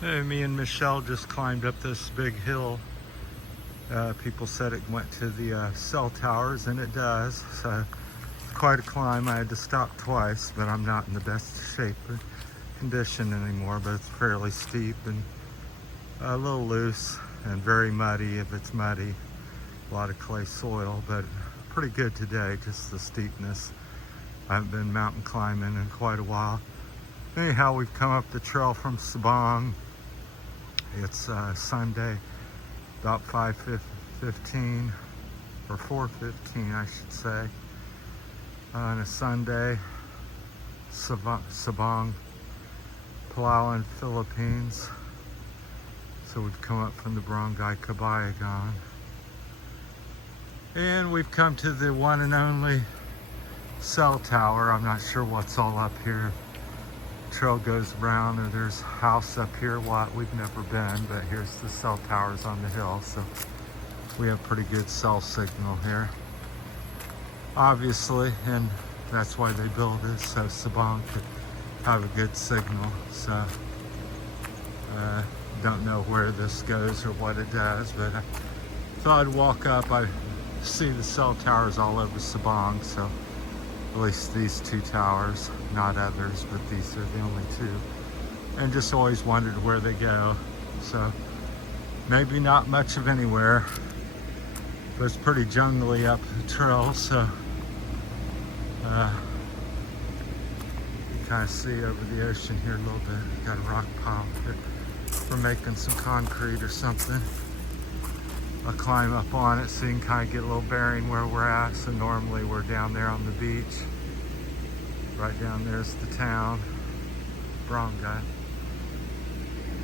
Hey, me and Michelle just climbed up this big hill. People said it went to the cell towers, and it does. So it's quite a climb. I had to stop twice, but I'm not in the best shape or condition anymore. But it's fairly steep and a little loose and very muddy if it's muddy. A lot of clay soil, but pretty good today, just the steepness. I haven't been mountain climbing in quite a while. Anyhow, we've come up the trail from Sabang. It's Sunday, about 5:15 or 4:15, I should say, on a Sunday, Sabang, Palawan, Philippines. So we've come up from the Barangay Kabayagan, and we've come to the one and only cell tower. I'm not sure what's all up here. Trail goes around, and there's a house up here. We've never been, but here's the cell towers on the hill, so we have pretty good cell signal here, obviously, and that's why they built it, so Sabang could have a good signal. So don't know where this goes or what it does, but I thought I'd walk up. I see the cell towers all over Sabang, so at least these two towers, not others, but these are the only two. And just always wondered where they go. So maybe not much of anywhere, but it's pretty jungly up the trail. So you kind of see over the ocean here a little bit. Got a rock pile here. We're making some concrete or something. I'll climb up on it so you can kind of get a little bearing where we're at. So normally we're down there on the beach. Right down there's the town, Barangay.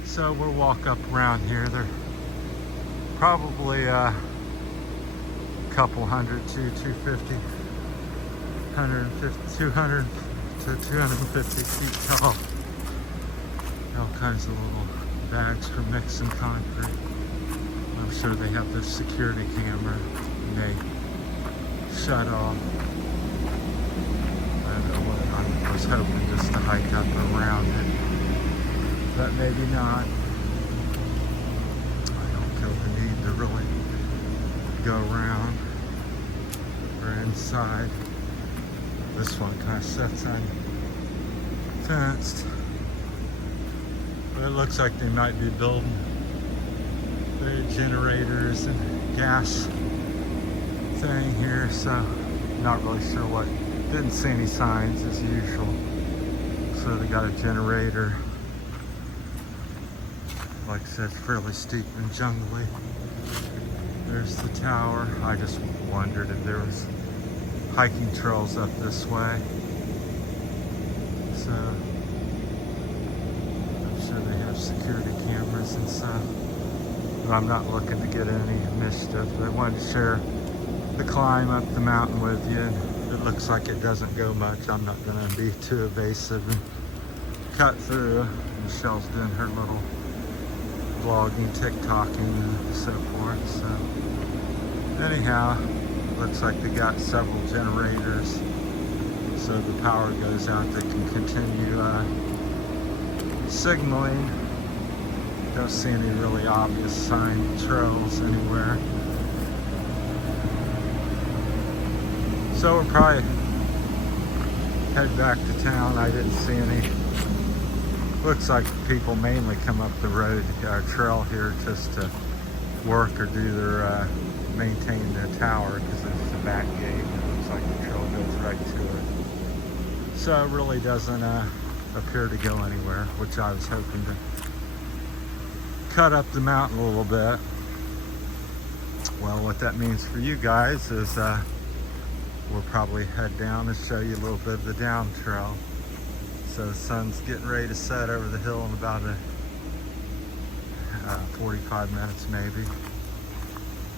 So we'll walk up around here. They're probably a couple hundred to 250, 150, 200 to 250 feet tall. All kinds of little bags for mixing concrete. I'm sure they have their security camera and they shut off. I don't know what I was hoping, just to hike up around it, but maybe not. I don't feel the need to really go around or inside. This one kind of sits unfenced, but it looks like they might be building the generators and gas thing here, so not really sure what. Didn't see any signs as usual. So they got a generator. Like I said, it's fairly steep and jungly. There's the tower. I just wondered if there was hiking trails up this way. So I'm sure they have security cameras and stuff. I'm not looking to get any mischief, but I wanted to share the climb up the mountain with you. It looks like it doesn't go much. I'm not going to be too evasive and cut through. Michelle's doing her little vlogging, TikToking, and so forth. So anyhow, looks like they got several generators, so the power goes out. They can continue signaling. Don't see any really obvious sign trails anywhere. So we'll probably head back to town. I didn't see any. Looks like people mainly come up the road, trail here just to work or do their, maintain the tower, because it's the back gate. It looks like the trail goes right to it. So it really doesn't appear to go anywhere, which I was hoping to cut up the mountain a little bit. Well, what that means for you guys is we'll probably head down and show you a little bit of the down trail. So the sun's getting ready to set over the hill in about 45 minutes maybe.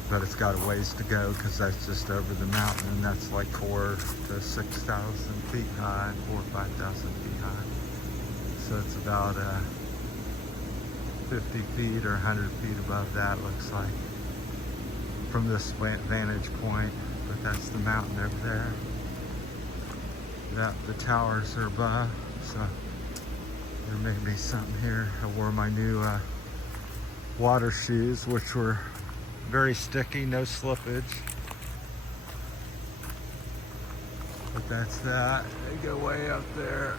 But it's got a ways to go because that's just over the mountain, and that's like 4,000 to 6,000 feet high, 4,000 or 5,000 feet high. So it's about 50 feet or 100 feet above that, looks like, from this vantage point. But that's the mountain over there that the towers are above. So There may be something here. I wore my new water shoes, which were very sticky, no slippage. But that's that. They go way up there.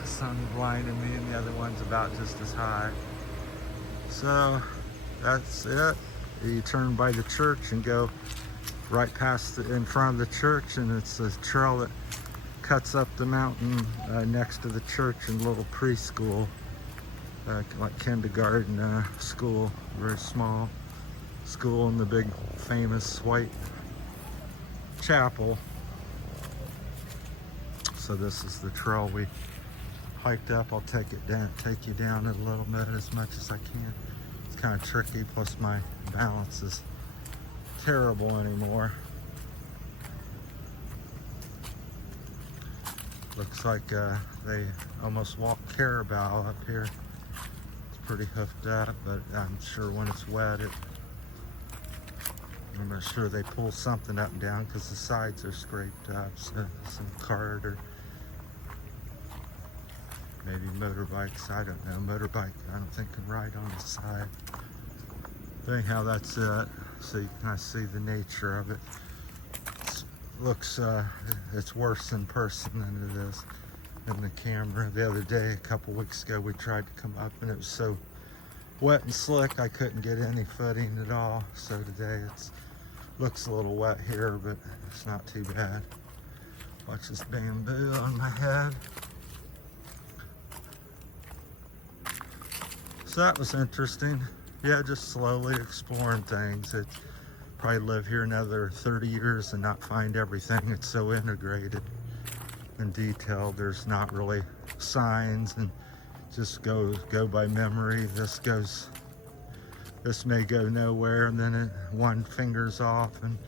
The sun's blinding me, and the other one's about just as high. So that's it. You turn by the church and go right past in front of the church, and it's a trail that cuts up the mountain next to the church and little preschool, like kindergarten school, very small school, and the big famous white chapel. So this is the trail we hiked up. I'll take you down it a little bit as much as I can. It's kind of tricky, plus my balance is terrible anymore. Looks like they almost walk carabao up here. It's pretty hoofed up, but I'm sure when it's wet, I'm not sure they pull something up and down because the sides are scraped up. So some cart or maybe motorbikes, I don't know. Motorbike, I don't think can ride on the side. But anyhow, that's it. So you can kind of see the nature of it. Looks, it's worse in person than it is in the camera. The other day, a couple weeks ago, we tried to come up and it was so wet and slick I couldn't get any footing at all. So today it looks a little wet here, but it's not too bad. Watch this bamboo on my head. So that was interesting. Yeah, just slowly exploring things. It's probably live here another 30 years and not find everything. It's so integrated and detailed. There's not really signs, and just go by memory. This may go nowhere, and then one fingers off, and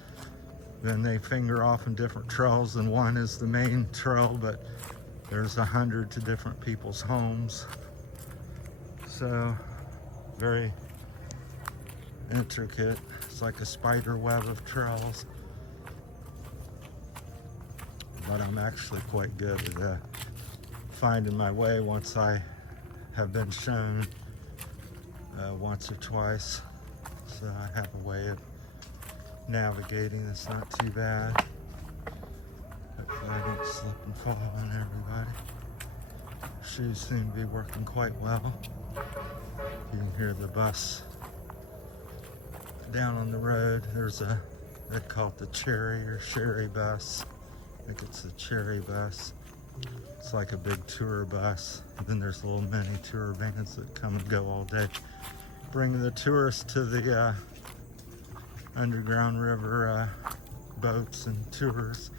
then they finger off in different trails, and one is the main trail, but there's 100 to different people's homes. So very intricate. It's like a spider web of trails. But I'm actually quite good at finding my way once I have been shown once or twice. So I have a way of navigating that's not too bad. Hopefully I don't slip and fall on everybody. Shoes seem to be working quite well. You can hear the bus down on the road. There's they call it the Cherry or Sherry bus. I think it's the Cherry bus. It's like a big tour bus. And then there's little mini tour vans that come and go all day, bringing the tourists to the underground river boats and tours,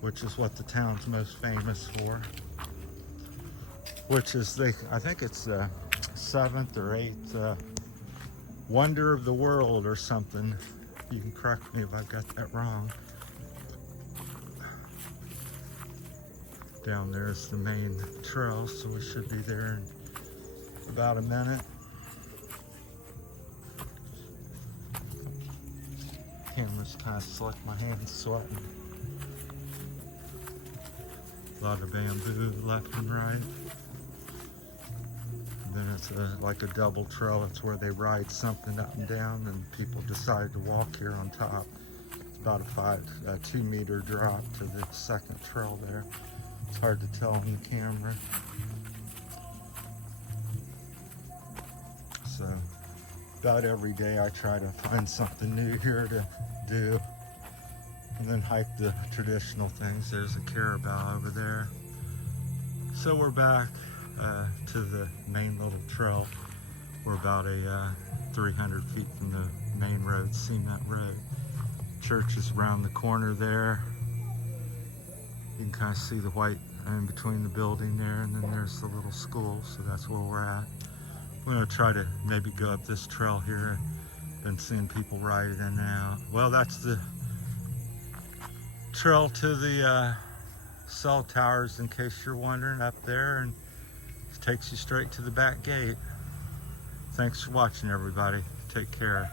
which is what the town's most famous for. Which is, I think it's the 7th or 8th wonder of the world or something. You can correct me if I got that wrong. Down there is the main trail, so we should be there in about a minute. Camera's kind of slick, my hand's sweating. A lot of bamboo left and right. And then it's like a double trail. It's where they ride something up and down, and people decide to walk here on top. It's about a 2 meter drop to the second trail there. It's hard to tell on the camera. So about every day I try to find something new here to do, and then hike the traditional things. There's a carabao over there. So we're back to the main little trail. We're about 300 feet from the main road, Cement Road. Church is around the corner there. You can kind of see the white in between the building there, and then there's the little school, so that's where we're at. We're gonna try to maybe go up this trail here. Been seeing people ride it in and out. Well, that's the trail to the cell towers, in case you're wondering, up there, and it takes you straight to the back gate. Thanks for watching, everybody. Take care.